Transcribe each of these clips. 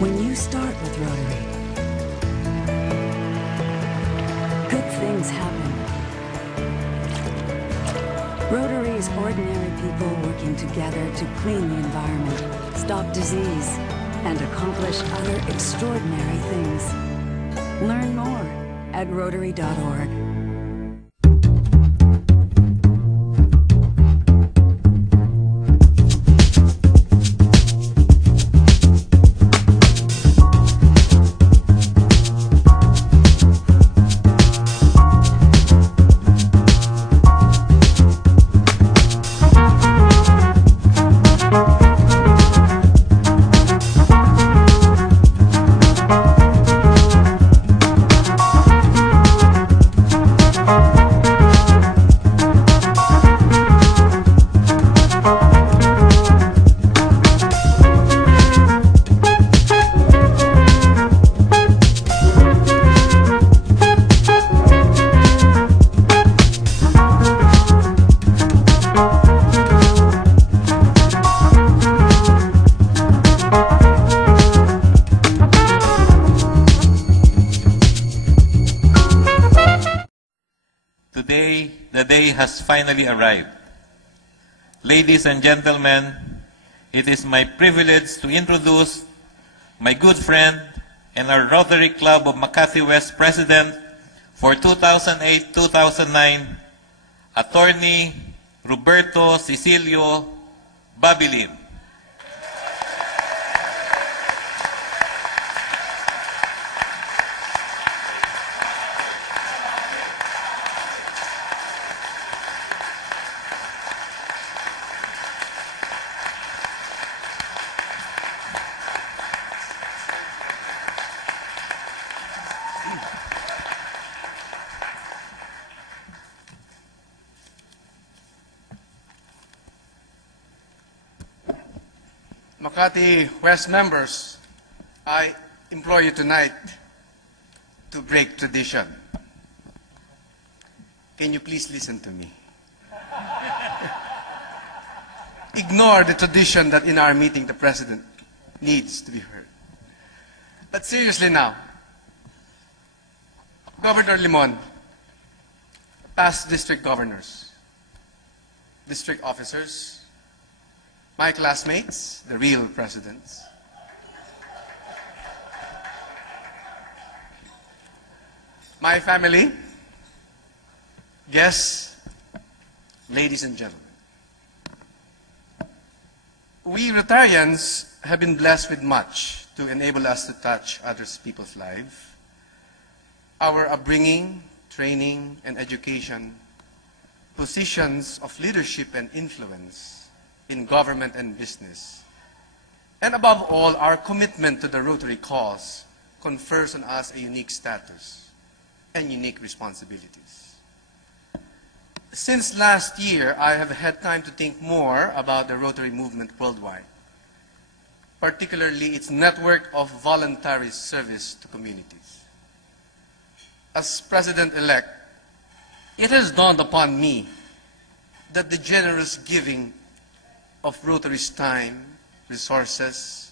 When you start with Rotary, good things happen. Rotary is ordinary people working together to clean the environment, stop disease, and accomplish other extraordinary things. Learn more at Rotary.org. Today, the day has finally arrived. Ladies and gentlemen, it is my privilege to introduce my good friend and our Rotary Club of Makati West President for 2008-2009, Attorney Roberto Cecilio Babilin. Makati West members, I implore you tonight to break tradition. Can you please listen to me? Ignore the tradition that in our meeting the President needs to be heard. But seriously now, Governor Limon, past district governors, district officers, my classmates, the real presidents, my family, guests, ladies and gentlemen. We Rotarians have been blessed with much to enable us to touch other people's lives. Our upbringing, training, and education, positions of leadership and influence in government and business, and above all, our commitment to the Rotary cause confers on us a unique status and unique responsibilities. Since last year, I have had time to think more about the Rotary movement worldwide, particularly its network of voluntary service to communities. As President-elect, it has dawned upon me that the generous giving of Rotary's time, resources,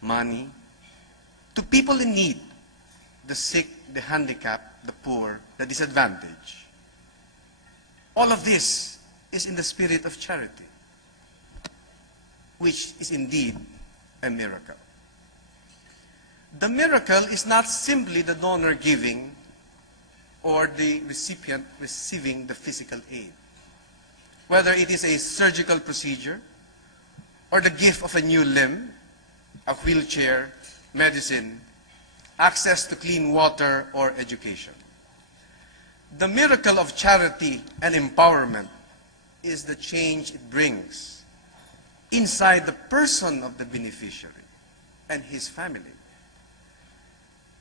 money, to people in need, the sick, the handicapped, the poor, the disadvantaged. All of this is in the spirit of charity, which is indeed a miracle. The miracle is not simply the donor giving or the recipient receiving the physical aid. Whether it is a surgical procedure or the gift of a new limb, a wheelchair, medicine, access to clean water, or education. The miracle of charity and empowerment is the change it brings inside the person of the beneficiary and his family.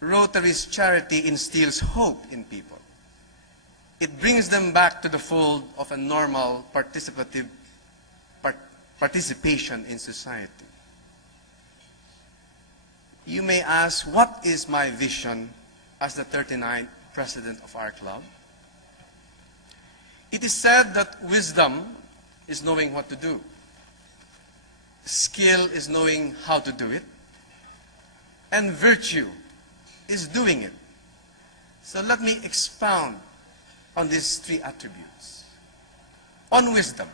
Rotary's charity instills hope in people. It brings them back to the fold of a normal participation in society. You may ask, what is my vision as the 39th president of our club? It is said that wisdom is knowing what to do. Skill is knowing how to do it. and virtue is doing it. So let me expound on these three attributes. On wisdom.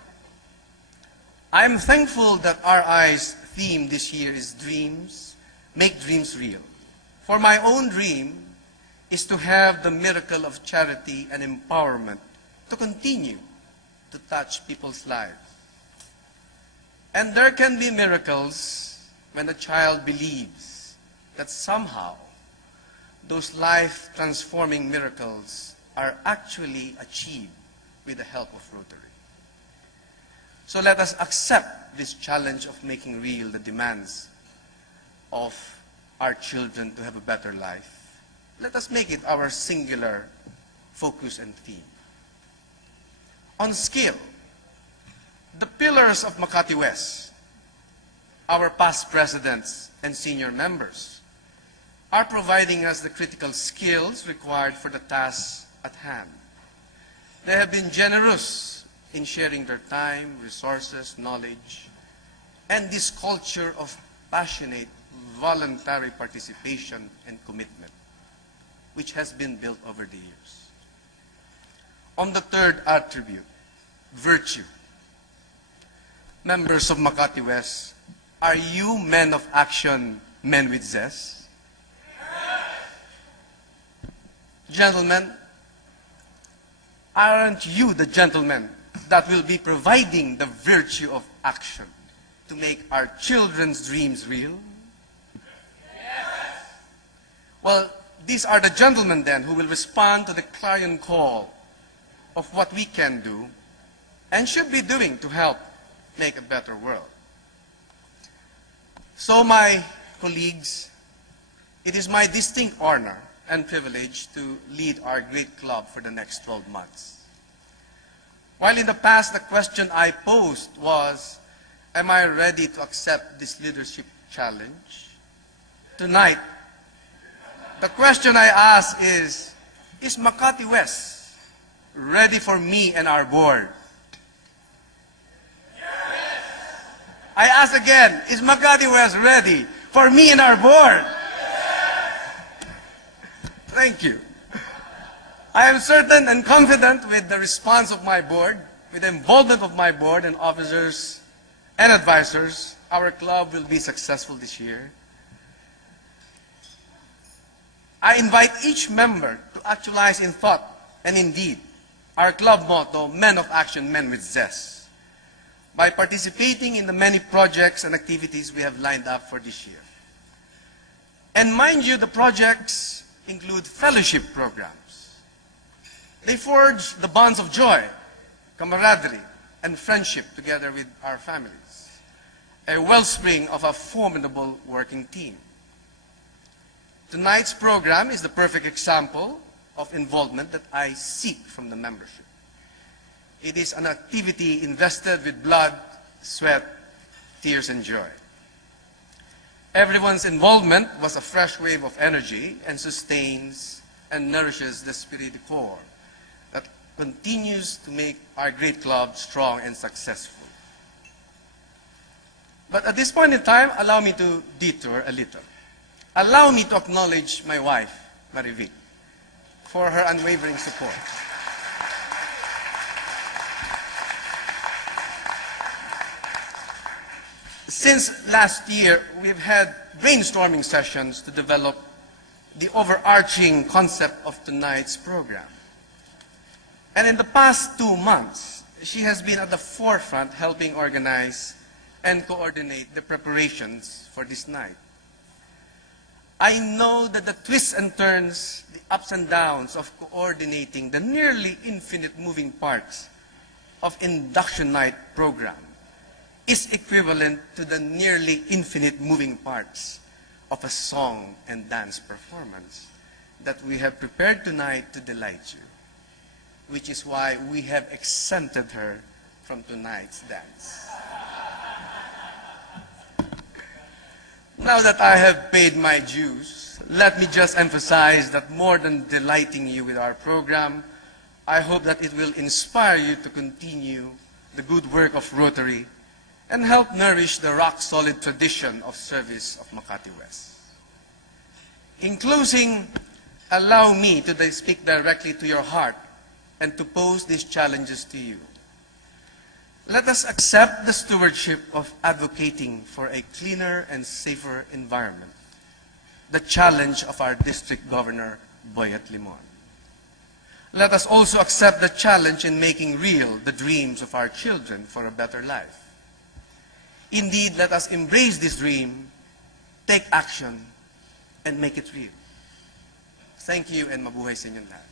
I am thankful that RI's theme this year is dreams, make dreams real. For my own dream is to have the miracle of charity and empowerment to continue to touch people's lives. And there can be miracles when a child believes that somehow those life-transforming miracles are actually achieved with the help of Rotary. So let us accept this challenge of making real the demands of our children to have a better life. Let us make it our singular focus and theme. On skill, the pillars of Makati West, our past presidents and senior members, are providing us the critical skills required for the tasks at hand. They have been generous in sharing their time, resources, knowledge, and this culture of passionate, voluntary participation and commitment, which has been built over the years. On the third attribute, virtue. Members of Makati West, are you men of action, men with zest? Gentlemen, aren't you the gentlemen that will be providing the virtue of action to make our children's dreams real? Well, these are the gentlemen then who will respond to the clarion call of what we can do and should be doing to help make a better world. So, my colleagues, it is my distinct honor and privilege to lead our great club for the next 12 months. While in the past the question I posed was, am I ready to accept this leadership challenge? Tonight, the question I ask is Makati West ready for me and our board? Yes. I ask again, is Makati West ready for me and our board? Thank you. I am certain and confident with the response of my board, with the involvement of my board and officers and advisors, our club will be successful this year. I invite each member to actualize in thought and in deed our club motto, Men of Action, Men with Zest, by participating in the many projects and activities we have lined up for this year. And mind you, the projects include fellowship programs. They forge the bonds of joy, camaraderie, and friendship together with our families, a wellspring of a formidable working team. Tonight's program is the perfect example of involvement that I seek from the membership. It is an activity invested with blood, sweat, tears, and joy. Everyone's involvement was a fresh wave of energy and sustains and nourishes the esprit de corps that continues to make our great club strong and successful. But at this point in time, allow me to detour a little. Allow me to acknowledge my wife, Marivic, for her unwavering support. Since last year, we've had brainstorming sessions to develop the overarching concept of tonight's program. And in the past 2 months, she has been at the forefront helping organize and coordinate the preparations for this night. I know that the twists and turns, the ups and downs of coordinating the nearly infinite moving parts of induction night program is equivalent to the nearly infinite moving parts of a song and dance performance that we have prepared tonight to delight you, which is why we have exempted her from tonight's dance. Now that I have paid my dues, let me just emphasize that more than delighting you with our program, I hope that it will inspire you to continue the good work of Rotary and help nourish the rock-solid tradition of service of Makati West. In closing, allow me to speak directly to your heart and to pose these challenges to you. Let us accept the stewardship of advocating for a cleaner and safer environment, the challenge of our district governor, Boyet Limon. Let us also accept the challenge in making real the dreams of our children for a better life. Indeed, let us embrace this dream, take action, and make it real. Thank you, and mabuhay sa inyong lahat.